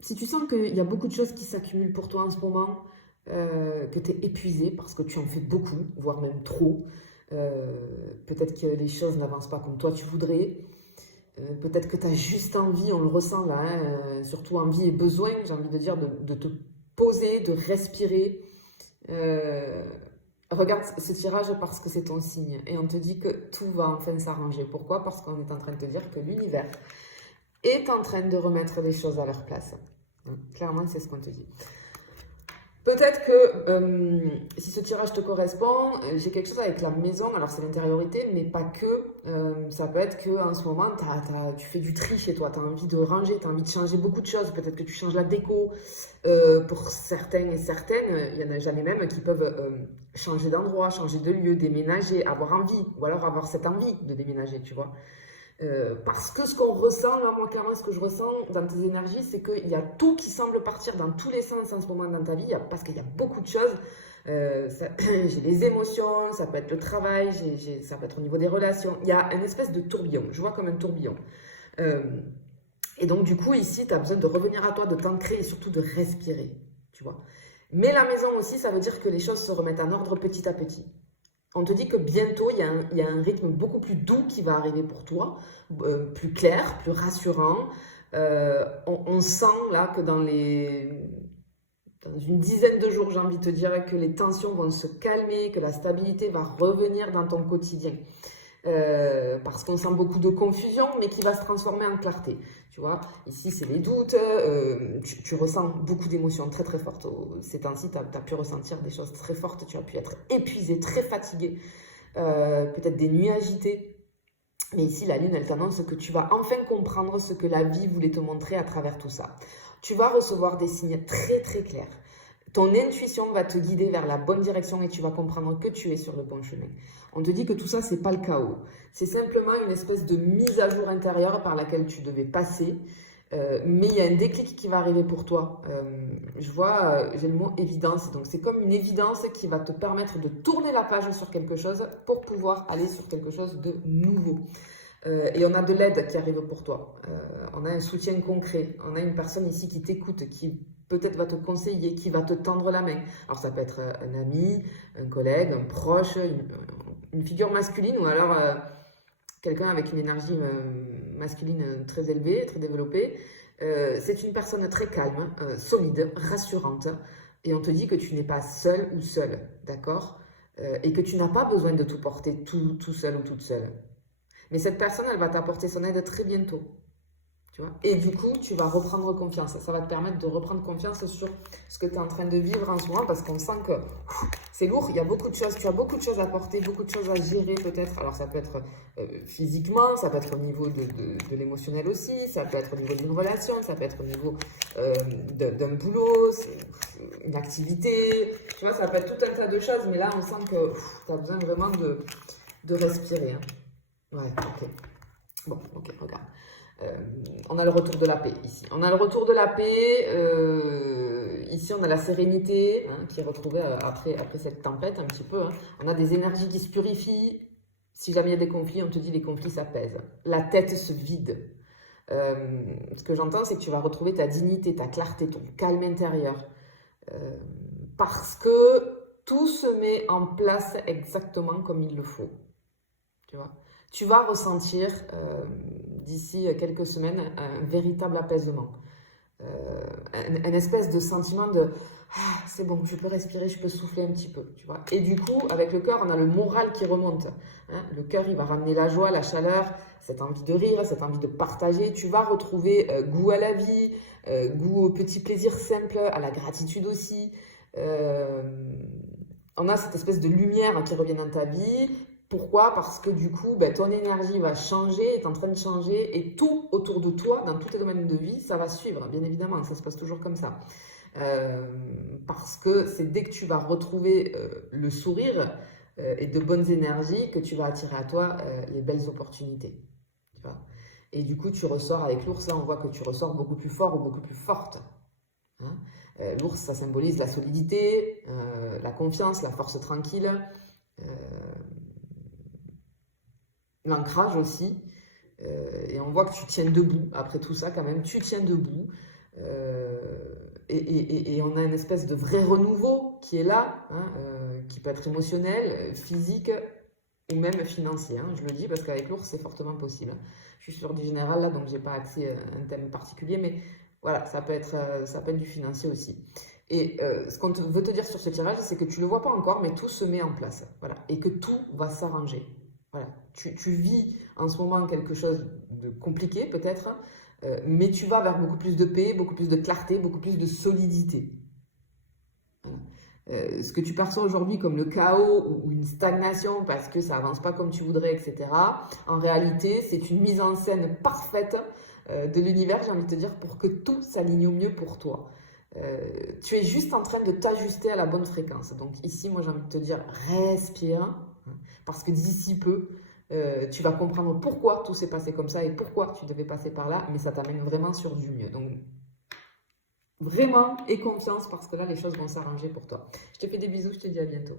Si tu sens qu'il y a beaucoup de choses qui s'accumulent pour toi en ce moment, que tu es épuisé parce que tu en fais beaucoup, voire même trop, peut-être que les choses n'avancent pas comme toi tu voudrais, peut-être que tu as juste envie, on le ressent là, hein, surtout envie et besoin, j'ai envie de dire, de te poser, de respirer. Euh, Regarde ce tirage parce que c'est ton signe et on te dit que tout va enfin s'arranger. Pourquoi? Parce qu'on est en train de te dire que l'univers est en train de remettre les choses à leur place. Clairement, c'est ce qu'on te dit. Peut-être que si ce tirage te correspond, j'ai quelque chose avec la maison, alors c'est l'intériorité, mais pas que. Ça peut être qu'en ce moment, tu fais du tri chez toi, tu as envie de ranger, tu as envie de changer beaucoup de choses. Peut-être que tu changes la déco. Pour certains et certaines, il y en a jamais même qui peuvent changer d'endroit, changer de lieu, déménager, avoir envie, ou alors avoir cette envie de déménager, tu vois. Parce que ce qu'on ressent, là, moi, clairement, ce que je ressens dans tes énergies, c'est qu'il y a tout qui semble partir dans tous les sens en ce moment dans ta vie, parce qu'il y a beaucoup de choses. J'ai les émotions, ça peut être le travail, ça peut être au niveau des relations. Il y a une espèce de tourbillon, je vois comme un tourbillon. Euh, et donc, du coup, ici, tu as besoin de revenir à toi, de t'ancrer et surtout de respirer, tu vois. Mais la maison aussi, ça veut dire que les choses se remettent en ordre petit à petit. On te dit que bientôt, il y a un rythme beaucoup plus doux qui va arriver pour toi, plus clair, plus rassurant. On sent là que dans une dizaine de jours, j'ai envie de te dire que les tensions vont se calmer, que la stabilité va revenir dans ton quotidien. Parce qu'on sent beaucoup de confusion, mais qui va se transformer en clarté. Tu vois, ici, c'est les doutes, tu ressens beaucoup d'émotions très très fortes. Ces temps-ci, tu as pu ressentir des choses très fortes, tu as pu être épuisé, très fatigué, peut-être des nuits agitées. Mais ici, la lune, elle t'annonce que tu vas enfin comprendre ce que la vie voulait te montrer à travers tout ça. Tu vas recevoir des signes très très clairs. Ton intuition va te guider vers la bonne direction et tu vas comprendre que tu es sur le bon chemin. On te dit que tout ça, c'est pas le chaos. C'est simplement une espèce de mise à jour intérieure par laquelle tu devais passer. Mais il y a un déclic qui va arriver pour toi. Je vois, j'ai le mot évidence. Donc c'est comme une évidence qui va te permettre de tourner la page sur quelque chose pour pouvoir aller sur quelque chose de nouveau. Et on a de l'aide qui arrive pour toi. On a un soutien concret. On a une personne ici qui t'écoute, qui peut-être va te conseiller, qui va te tendre la main. Alors ça peut être un ami, un collègue, un proche, une figure masculine ou alors quelqu'un avec une énergie masculine très élevée, très développée. C'est une personne très calme, solide, rassurante. Et on te dit que tu n'es pas seul ou seule, d'accord? Et que tu n'as pas besoin de tout porter tout seul ou toute seule. Mais cette personne, elle va t'apporter son aide très bientôt. Tu vois. Et du coup, tu vas reprendre confiance. Ça va te permettre de reprendre confiance sur ce que tu es en train de vivre en ce moment parce qu'on sent que c'est lourd. Il y a beaucoup de choses. Tu as beaucoup de choses à porter, beaucoup de choses à gérer peut-être. Alors, ça peut être physiquement, ça peut être au niveau de l'émotionnel aussi, ça peut être au niveau d'une relation, ça peut être au niveau d'un boulot, une activité. Tu vois, ça peut être tout un tas de choses. Mais là, on sent que tu as besoin vraiment de respirer. Hein. Ouais, ok. Bon, ok, regarde. On a le retour de la paix ici. On a le retour de la paix. Ici, on a la sérénité hein, qui est retrouvée après cette tempête un petit peu. Hein. On a des énergies qui se purifient. Si jamais il y a des conflits, on te dit les conflits s'apaisent. La tête se vide. Ce que j'entends, c'est que tu vas retrouver ta dignité, ta clarté, ton calme intérieur. Parce que tout se met en place exactement comme il le faut. Tu vois, tu vas ressentir d'ici quelques semaines un véritable apaisement. Un espèce de sentiment de ah, c'est bon, je peux respirer, je peux souffler un petit peu, tu vois. Et du coup, avec le cœur, on a le moral qui remonte. Hein. Le cœur, il va ramener la joie, la chaleur, cette envie de rire, cette envie de partager. Tu vas retrouver goût à la vie, goût aux petits plaisirs simples, à la gratitude aussi. On a cette espèce de lumière qui revient dans ta vie. Pourquoi? Parce que du coup, ben, ton énergie va changer, est en train de changer, et tout autour de toi, dans tous tes domaines de vie, ça va suivre, bien évidemment, ça se passe toujours comme ça. Parce que c'est dès que tu vas retrouver le sourire et de bonnes énergies que tu vas attirer à toi les belles opportunités. Tu vois. Et du coup, tu ressors avec l'ours, là, on voit que tu ressors beaucoup plus fort ou beaucoup plus forte. Hein. L'ours, ça symbolise la solidité, la confiance, la force tranquille. Euh, L'ancrage aussi. Et on voit que tu tiens debout après tout ça quand même. Tu tiens debout. Et on a une espèce de vrai renouveau qui est là, hein, qui peut être émotionnel, physique ou même financier. Hein. Je le dis parce qu'avec l'ours, c'est fortement possible. Je suis sur du général là, donc j'ai pas accès à un thème particulier, mais voilà, ça peut être du financier aussi. Et ce qu'on veut te dire sur ce tirage, c'est que tu ne le vois pas encore, mais tout se met en place. Voilà. Et que tout va s'arranger. Voilà. Tu vis en ce moment quelque chose de compliqué, peut-être, mais tu vas vers beaucoup plus de paix, beaucoup plus de clarté, beaucoup plus de solidité. Voilà. Ce que tu perçois aujourd'hui comme le chaos ou une stagnation parce que ça avance pas comme tu voudrais, etc. En réalité, c'est une mise en scène parfaite de l'univers, j'ai envie de te dire, pour que tout s'aligne au mieux pour toi. Tu es juste en train de t'ajuster à la bonne fréquence. Donc ici, moi j'ai envie de te dire, respire, hein, parce que d'ici peu, tu vas comprendre pourquoi tout s'est passé comme ça et pourquoi tu devais passer par là, mais ça t'amène vraiment sur du mieux. Donc vraiment, aie confiance parce que là, les choses vont s'arranger pour toi. Je te fais des bisous, je te dis à bientôt.